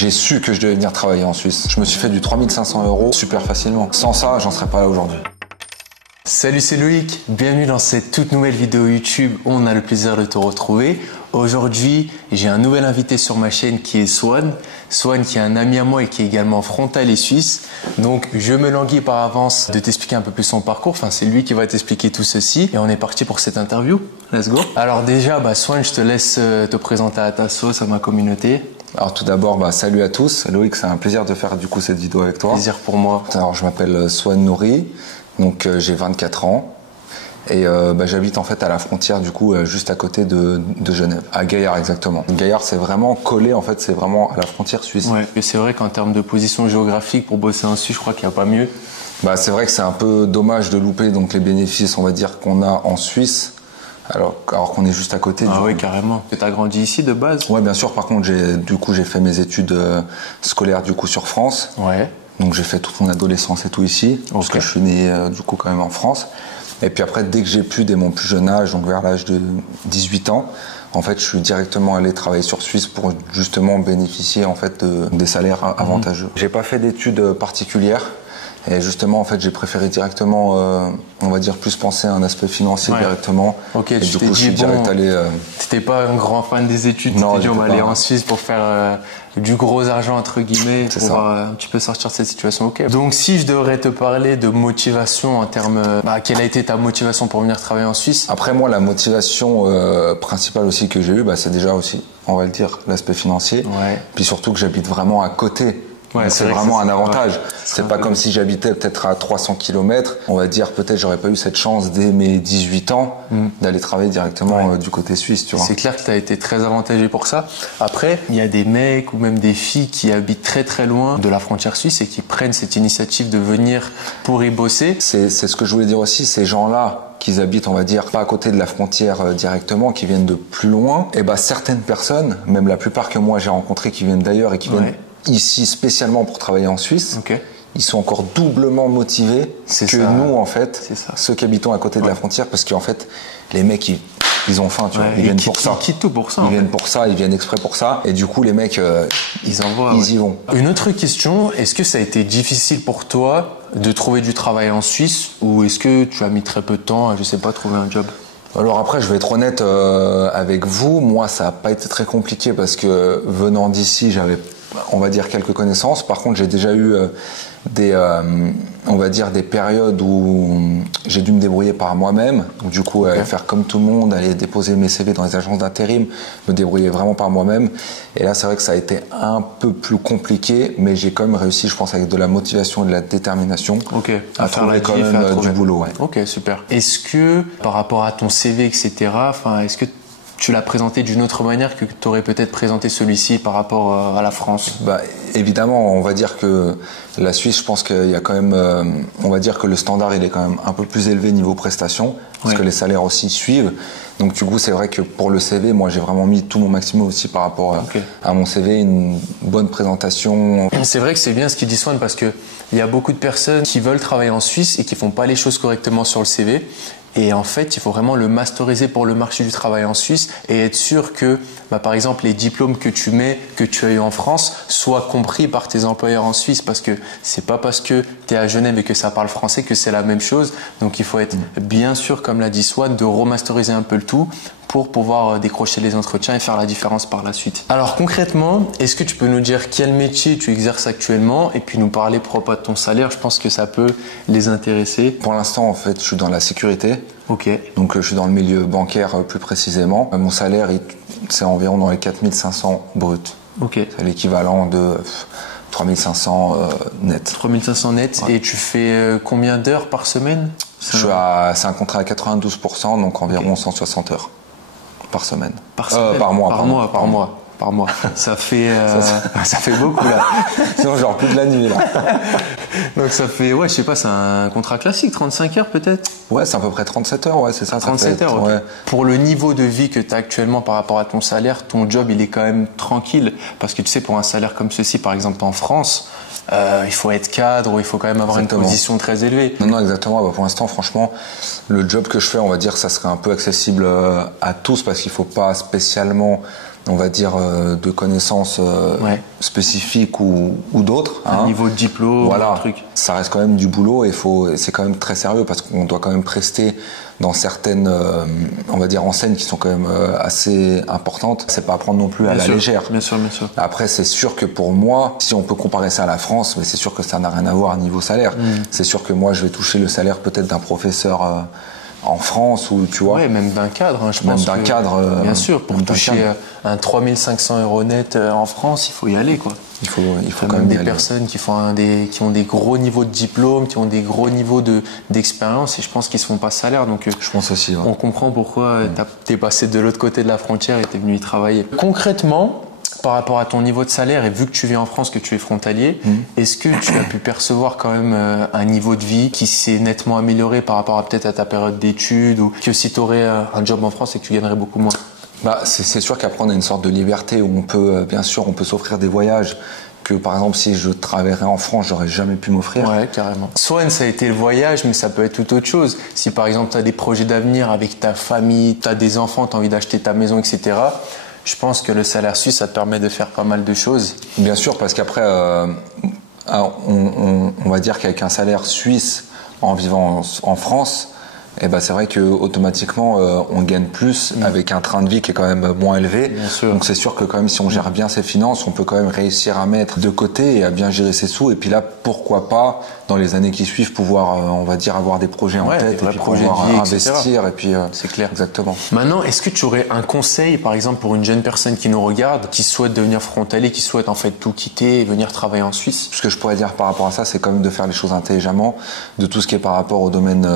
j'ai su que je devais venir travailler en Suisse. Je me suis fait du 3500 € super facilement. Sans ça, j'en serais pas là aujourd'hui. Salut, c'est Loïc. Bienvenue dans cette toute nouvelle vidéo YouTube où on a le plaisir de te retrouver. Aujourd'hui, j'ai un nouvel invité sur ma chaîne qui est Swan. Swan qui est un ami à moi et qui est également frontalier suisse. Donc, je me languis par avance de t'expliquer un peu plus son parcours. Enfin, c'est lui qui va t'expliquer tout ceci. Et on est parti pour cette interview. Let's go. Alors déjà, Swan, je te laisse te présenter à ta sauce, à ma communauté. Alors tout d'abord, salut à tous. Loïc, c'est un plaisir de faire du coup cette vidéo avec toi. Plaisir pour moi. Alors, je m'appelle Swan Nouri. Donc j'ai 24 ans et j'habite en fait à la frontière du coup juste à côté de Genève, à Gaillard exactement. Gaillard c'est vraiment collé en fait, c'est vraiment à la frontière suisse. Ouais, et c'est vrai qu'en termes de position géographique pour bosser en Suisse, je crois qu'il n'y a pas mieux. C'est vrai que c'est un peu dommage de louper donc les bénéfices on va dire qu'on a en Suisse alors qu'on est juste à côté. Ah oui, carrément. Tu as grandi ici de base? Ouais, bien sûr. Par contre j'ai fait mes études scolaires du coup sur France. Ouais. Donc j'ai fait toute mon adolescence et tout ici, parce que je suis né du coup quand même en France. Et puis après, dès que j'ai pu, dès mon plus jeune âge, donc vers l'âge de 18 ans, en fait, je suis directement allé travailler sur Suisse pour justement bénéficier en fait des salaires avantageux. J'ai pas fait d'études particulières. Et justement, en fait, j'ai préféré directement, on va dire, plus penser à un aspect financier directement. Ok, et du coup, je suis direct allé. T'étais pas un grand fan des études, tu t'es dit on va aller en Suisse pour faire du gros argent entre guillemets, pour pouvoir un petit peu sortir de cette situation. Ok. Donc, si je devrais te parler de motivation en termes, quelle a été ta motivation pour venir travailler en Suisse? Après moi, la motivation principale aussi que j'ai eue, c'est déjà aussi, on va le dire, l'aspect financier. Ouais. Puis surtout que j'habite vraiment à côté. Ouais, c'est vraiment un avantage. Ouais, c'est pas comme si j'habitais peut-être à 300 km. On va dire peut-être j'aurais pas eu cette chance dès mes 18 ans d'aller travailler directement du côté suisse, tu vois. C'est clair que tu as été très avantagé pour ça. Après, il y a des mecs ou même des filles qui habitent très très loin de la frontière suisse et qui prennent cette initiative de venir pour y bosser. C'est ce que je voulais dire aussi, ces gens-là qu'ils habitent, on va dire, pas à côté de la frontière directement, qui viennent de plus loin, et certaines personnes, même la plupart que moi j'ai rencontrées qui viennent d'ailleurs et qui viennent ici spécialement pour travailler en Suisse, ils sont encore doublement motivés que nous en fait, ceux qui habitons à côté de la frontière, parce qu'en fait les mecs ils ont faim, tu vois, ils viennent pour ça. Ils quittent tout pour ça. Ils viennent pour ça, ils viennent exprès pour ça, et du coup les mecs ils y vont. Une autre question, est-ce que ça a été difficile pour toi de trouver du travail en Suisse, ou est-ce que tu as mis très peu de temps à, je sais pas, trouver un job? Alors après, je vais être honnête avec vous, moi ça n'a pas été très compliqué parce que venant d'ici, j'avais, on va dire, quelques connaissances. Par contre, j'ai déjà eu on va dire, des périodes où j'ai dû me débrouiller par moi-même. Donc, du coup, faire comme tout le monde, aller déposer mes CV dans les agences d'intérim, me débrouiller vraiment par moi-même. Et là, c'est vrai que ça a été un peu plus compliqué, mais j'ai quand même réussi, je pense, avec de la motivation et de la détermination, à trouver quand même du boulot. Ok, super. Est-ce que, par rapport à ton CV, etc., est-ce que tu l'as présenté d'une autre manière que tu aurais peut-être présenté celui-ci par rapport à la France? Évidemment, on va dire que la Suisse, je pense qu'il y a quand même, on va dire que le standard il est quand même un peu plus élevé niveau prestations, parce que les salaires aussi suivent. Donc du coup, c'est vrai que pour le CV, moi j'ai vraiment mis tout mon maximum aussi par rapport à mon CV, une bonne présentation. C'est vrai que c'est bien ce qu'il dit Swan, parce que il y a beaucoup de personnes qui veulent travailler en Suisse et qui font pas les choses correctement sur le CV. Et en fait, il faut vraiment le masteriser pour le marché du travail en Suisse et être sûr que, par exemple, les diplômes que tu mets, que tu as eu en France, soient compris par tes employeurs en Suisse, parce que c'est pas parce que tu es à Genève et que ça parle français que c'est la même chose. Donc, il faut être bien sûr, comme l'a dit Swan, de remasteriser un peu le tout pour pouvoir décrocher les entretiens et faire la différence par la suite. Alors concrètement, est-ce que tu peux nous dire quel métier tu exerces actuellement et puis nous parler propos de ton salaire? Je pense que ça peut les intéresser. Pour l'instant, en fait, je suis dans la sécurité. Ok. Donc je suis dans le milieu bancaire plus précisément. Mon salaire, c'est environ dans les 4500 bruts. Ok. C'est l'équivalent de 3500 net. 3500 net. Et tu fais combien d'heures par semaine? C'est un contrat à 92%, donc environ 160 heures. Par semaine. Par mois. Ça fait beaucoup là. Sinon genre plus de la nuit là. Donc ça fait, je sais pas, c'est un contrat classique, 35 heures peut-être? Ouais, c'est à peu près 37 heures, c'est ça. 37 heures, ok. Pour le niveau de vie que tu as actuellement par rapport à ton salaire, ton job il est quand même tranquille, parce que tu sais, pour un salaire comme ceci, par exemple en France, il faut être cadre, ou il faut quand même avoir une position très élevée. Non, exactement. Pour l'instant, franchement, le job que je fais, on va dire, ça serait un peu accessible à tous, parce qu'il faut pas spécialement on va dire, de connaissances spécifiques ou d'autres. Un niveau de diplôme, voilà, un truc. Ça reste quand même du boulot et c'est quand même très sérieux parce qu'on doit quand même prester dans certaines, on va dire, enseignes qui sont quand même assez importantes. C'est pas à prendre non plus à la légère. Bien sûr, bien sûr. Après, c'est sûr que pour moi, si on peut comparer ça à la France, mais c'est sûr que ça n'a rien à voir niveau salaire. C'est sûr que moi, je vais toucher le salaire peut-être d'un professeur en France ou tu vois. Ouais, même d'un cadre, hein, je même pense. Même d'un cadre. Bien sûr, pour toucher un 3500 € net en France, il faut y aller, quoi. Il faut quand même des y aller. Personnes qui ont des gros niveaux de diplôme, qui ont des gros niveaux d'expérience, et je pense qu'ils ne se font pas salaire. Donc, je pense aussi. Ouais. On comprend pourquoi tu es passé de l'autre côté de la frontière et tu es venu y travailler. Concrètement, par rapport à ton niveau de salaire, et vu que tu vis en France, que tu es frontalier, est-ce que tu as pu percevoir quand même un niveau de vie qui s'est nettement amélioré par rapport à peut-être à ta période d'études, ou que si tu aurais un job en France et que tu gagnerais beaucoup moins? C'est sûr qu'après on a une sorte de liberté où on peut, bien sûr, on peut s'offrir des voyages que par exemple si je travaillerais en France, j'aurais jamais pu m'offrir. Ouais, carrément. Swan, ça a été le voyage, mais ça peut être tout autre chose. Si par exemple tu as des projets d'avenir avec ta famille, tu as des enfants, tu as envie d'acheter ta maison, etc., je pense que le salaire suisse, ça te permet de faire pas mal de choses. Bien sûr, parce qu'après, on va dire qu'avec un salaire suisse en vivant en France, eh ben c'est vrai que automatiquement on gagne plus avec un train de vie qui est quand même moins élevé. Donc c'est sûr que quand même si on gère bien ses finances, on peut quand même réussir à mettre de côté et à bien gérer ses sous. Et puis là, pourquoi pas dans les années qui suivent pouvoir, on va dire, avoir des projets en tête et puis pouvoir investir et puis c'est clair. Exactement. Maintenant, est-ce que tu aurais un conseil, par exemple, pour une jeune personne qui nous regarde, qui souhaite devenir frontalier, qui souhaite en fait tout quitter et venir travailler en Suisse? Ce que je pourrais dire par rapport à ça, c'est quand même de faire les choses intelligemment, de tout ce qui est par rapport au domaine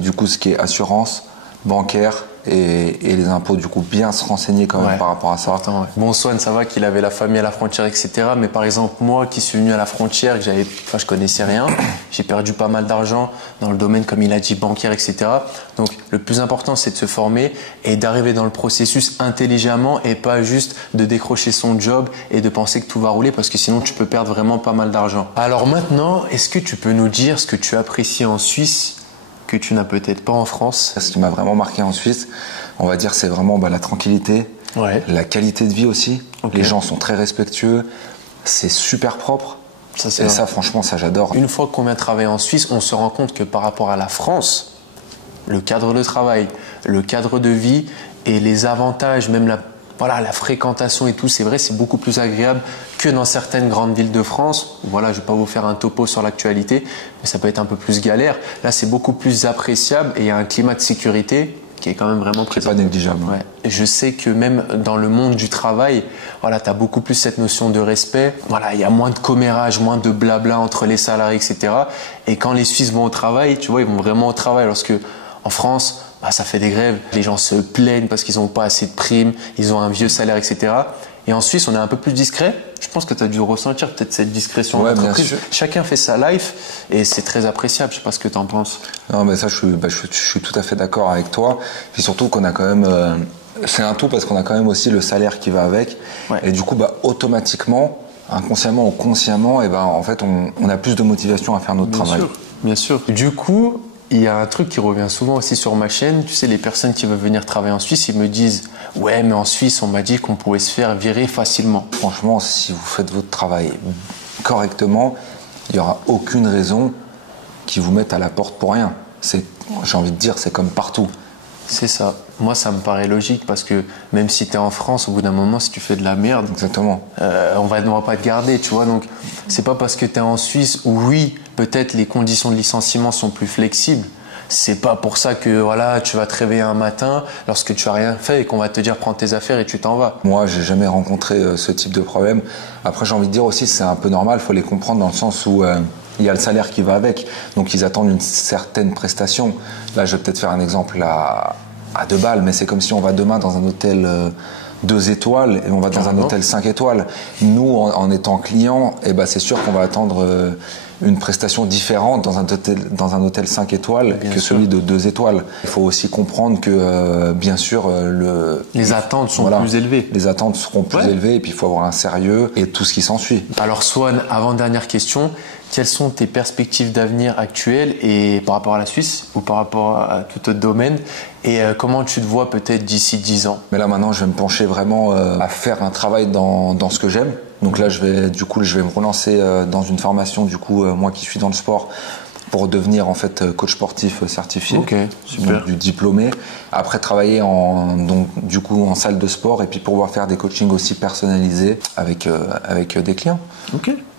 du coup ce qui est assurance, bancaire et les impôts, du coup bien se renseigner quand même par rapport à ça. Bon, Swan, ça va qu'il avait la famille à la frontière, etc. Mais par exemple, moi qui suis venu à la frontière, je connaissais rien, j'ai perdu pas mal d'argent dans le domaine, comme il a dit, bancaire, etc. Donc le plus important, c'est de se former et d'arriver dans le processus intelligemment et pas juste de décrocher son job et de penser que tout va rouler, parce que sinon tu peux perdre vraiment pas mal d'argent. Alors maintenant, est-ce que tu peux nous dire ce que tu apprécies en Suisse que tu n'as peut-être pas en France? Ce qui m'a vraiment marqué en Suisse, on va dire, c'est vraiment la tranquillité, la qualité de vie aussi. Les gens sont très respectueux, c'est super propre. Ça, franchement, ça j'adore. Une fois qu'on vient travailler en Suisse, on se rend compte que par rapport à la France, le cadre de travail, le cadre de vie et les avantages, même la fréquentation et tout, c'est vrai, c'est beaucoup plus agréable que dans certaines grandes villes de France. Voilà, je ne vais pas vous faire un topo sur l'actualité, mais ça peut être un peu plus galère. Là, c'est beaucoup plus appréciable et il y a un climat de sécurité qui est quand même vraiment présent. C'est pas négligeable. Ouais. Et je sais que même dans le monde du travail, voilà, tu as beaucoup plus cette notion de respect. Voilà, il y a moins de commérage, moins de blabla entre les salariés, etc. Et quand les Suisses vont au travail, tu vois, ils vont vraiment au travail. Lorsque en France, ça fait des grèves, les gens se plaignent parce qu'ils n'ont pas assez de primes, ils ont un vieux salaire, etc. Et en Suisse, on est un peu plus discret. Je pense que tu as dû ressentir peut-être cette discrétion en entreprise. Chacun fait sa life et c'est très appréciable. Je ne sais pas ce que tu en penses. Non, mais ça, je suis tout à fait d'accord avec toi. Et surtout qu'on a quand même... c'est un tout parce qu'on a quand même aussi le salaire qui va avec. Et du coup, automatiquement, inconsciemment ou consciemment, en fait, on a plus de motivation à faire notre travail. Bien sûr. Du coup, il y a un truc qui revient souvent aussi sur ma chaîne. Tu sais, les personnes qui veulent venir travailler en Suisse, ils me disent « Ouais, mais en Suisse, on m'a dit qu'on pouvait se faire virer facilement. » Franchement, si vous faites votre travail correctement, il n'y aura aucune raison qui vous mette à la porte pour rien. J'ai envie de dire, c'est comme partout. C'est ça. Moi, ça me paraît logique parce que même si tu es en France, au bout d'un moment, si tu fais de la merde, exactement. On va pas te garder, tu vois. Donc, c'est pas parce que tu es en Suisse où, oui, peut-être les conditions de licenciement sont plus flexibles. C'est pas pour ça que voilà, tu vas te réveiller un matin lorsque tu as rien fait et qu'on va te dire prends tes affaires et tu t'en vas. Moi, j'ai jamais rencontré ce type de problème. Après, j'ai envie de dire aussi, c'est un peu normal, il faut les comprendre dans le sens où il y a le salaire qui va avec. Donc, ils attendent une certaine prestation. Là, je vais peut-être faire un exemple à 2 balles, mais c'est comme si on va demain dans un hôtel 2 étoiles et on va dans un hôtel 5 étoiles. Nous, en étant clients, c'est sûr qu'on va attendre une prestation différente dans un hôtel 5 étoiles que celui de 2 étoiles. Il faut aussi comprendre que, bien sûr, les attentes sont plus élevées. Les attentes seront plus élevées et puis il faut avoir un sérieux et tout ce qui s'ensuit. Alors Swan, avant-dernière question, quelles sont tes perspectives d'avenir actuelles et par rapport à la Suisse ou par rapport à tout autre domaine et comment tu te vois peut-être d'ici 10 ans? Mais là maintenant, je vais me pencher vraiment à faire un travail dans ce que j'aime. Donc là, je vais me relancer dans une formation, moi qui suis dans le sport, pour devenir en fait coach sportif certifié, super. Du diplômé. Après travailler en salle de sport et puis pouvoir faire des coachings aussi personnalisés avec des clients.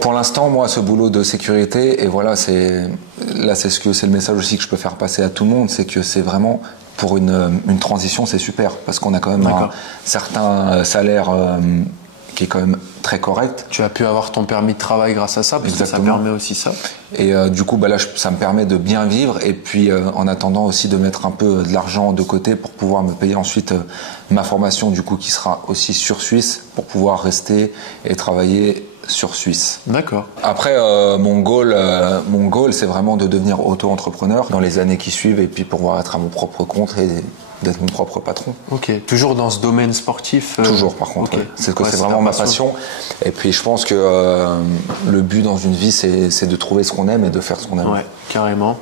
Pour l'instant, moi, ce boulot de sécurité, et voilà, c'est le message aussi que je peux faire passer à tout le monde, c'est que c'est vraiment pour une transition, c'est super parce qu'on a quand même un certain salaire qui est quand même très correct. Tu as pu avoir ton permis de travail grâce à ça, parce que ça permet aussi ça. Et là, ça me permet de bien vivre et puis en attendant aussi de mettre un peu de l'argent de côté pour pouvoir me payer ensuite ma formation qui sera aussi sur Suisse pour pouvoir rester et travailler sur Suisse. D'accord. Après, mon goal, c'est vraiment de devenir auto-entrepreneur dans les années qui suivent et puis pouvoir être à mon propre compte et d'être mon propre patron. Toujours dans ce domaine sportif Toujours, par contre. C'est vraiment ma passion. Et puis, je pense que le but dans une vie, c'est de trouver ce qu'on aime et de faire ce qu'on aime. Ouais, carrément.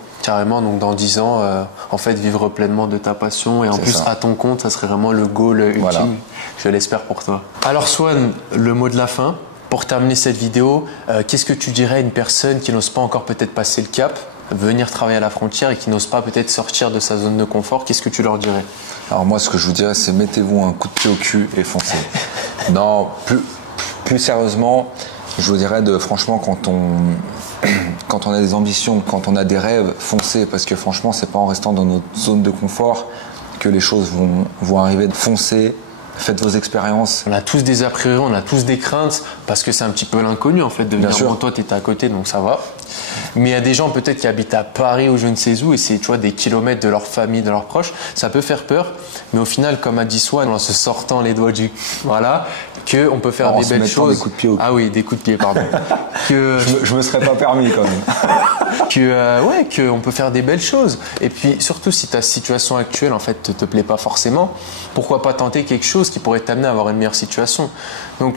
Donc, dans 10 ans, en fait, vivre pleinement de ta passion et en plus, à ton compte, ça serait vraiment le goal ultime. Je l'espère pour toi. Alors, Swan, le mot de la fin. Pour terminer cette vidéo, qu'est-ce que tu dirais à une personne qui n'ose pas encore peut-être passer le cap, venir travailler à la frontière et qui n'ose pas peut-être sortir de sa zone de confort? Qu'est-ce que tu leur dirais? Alors moi, ce que je vous dirais, c'est mettez-vous un coup de pied au cul et foncez. Non, plus sérieusement, je vous dirais franchement, quand on a des ambitions, quand on a des rêves, foncez, parce que franchement, c'est pas en restant dans notre zone de confort que les choses vont arriver. Foncez. Faites vos expériences. On a tous des a priori, on a tous des craintes parce que c'est un petit peu l'inconnu en fait de venir. Bon, toi, tu étais à côté, donc ça va. Mais il y a des gens peut-être qui habitent à Paris ou je ne sais où et c'est des kilomètres de leur famille, de leurs proches. Ça peut faire peur, mais au final, comme a dit Swan, en se sortant les doigts du qu'on peut faire des belles choses. Des coups de pied au cul. Ah oui, des coups de pied, pardon. Je me serais pas permis quand même. Qu'on peut faire des belles choses. Et puis surtout si ta situation actuelle en fait te plaît pas forcément, pourquoi pas tenter quelque chose qui pourrait t'amener à avoir une meilleure situation. Donc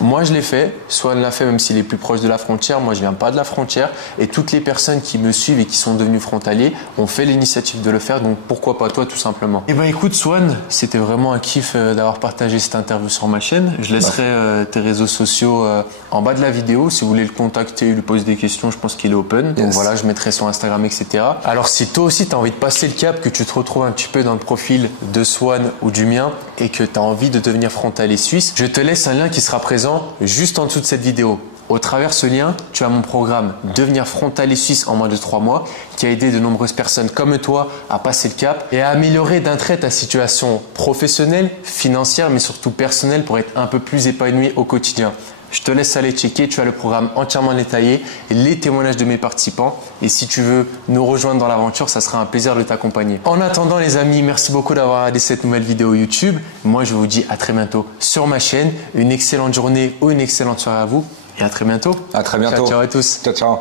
moi je l'ai fait, Swan l'a fait même s'il est plus proche de la frontière, moi je viens pas de la frontière et toutes les personnes qui me suivent et qui sont devenues frontaliers ont fait l'initiative de le faire, donc pourquoi pas toi tout simplement. Et écoute Swan, c'était vraiment un kiff d'avoir partagé cette interview sur ma chaîne. Je laisserai tes réseaux sociaux en bas de la vidéo, si vous voulez le contacter, lui poser des questions, je pense qu'il est open. Donc voilà, je mettrai son Instagram, etc. Alors si toi aussi tu as envie de passer le cap, que tu te retrouves un petit peu dans le profil de Swan ou du mien et que tu as envie de devenir frontalier suisse, je te laisse un lien qui sera présent juste en dessous de cette vidéo. Au travers de ce lien, tu as mon programme Devenir frontalier suisse en moins de 3 mois qui a aidé de nombreuses personnes comme toi à passer le cap et à améliorer d'un trait ta situation professionnelle, financière mais surtout personnelle pour être un peu plus épanoui au quotidien. Je te laisse aller checker, tu as le programme entièrement détaillé et les témoignages de mes participants. Et si tu veux nous rejoindre dans l'aventure, ça sera un plaisir de t'accompagner. En attendant les amis, merci beaucoup d'avoir regardé cette nouvelle vidéo YouTube. Moi, je vous dis à très bientôt sur ma chaîne. Une excellente journée ou une excellente soirée à vous et à très bientôt. À très bientôt. Ciao, ciao à tous. Ciao, ciao.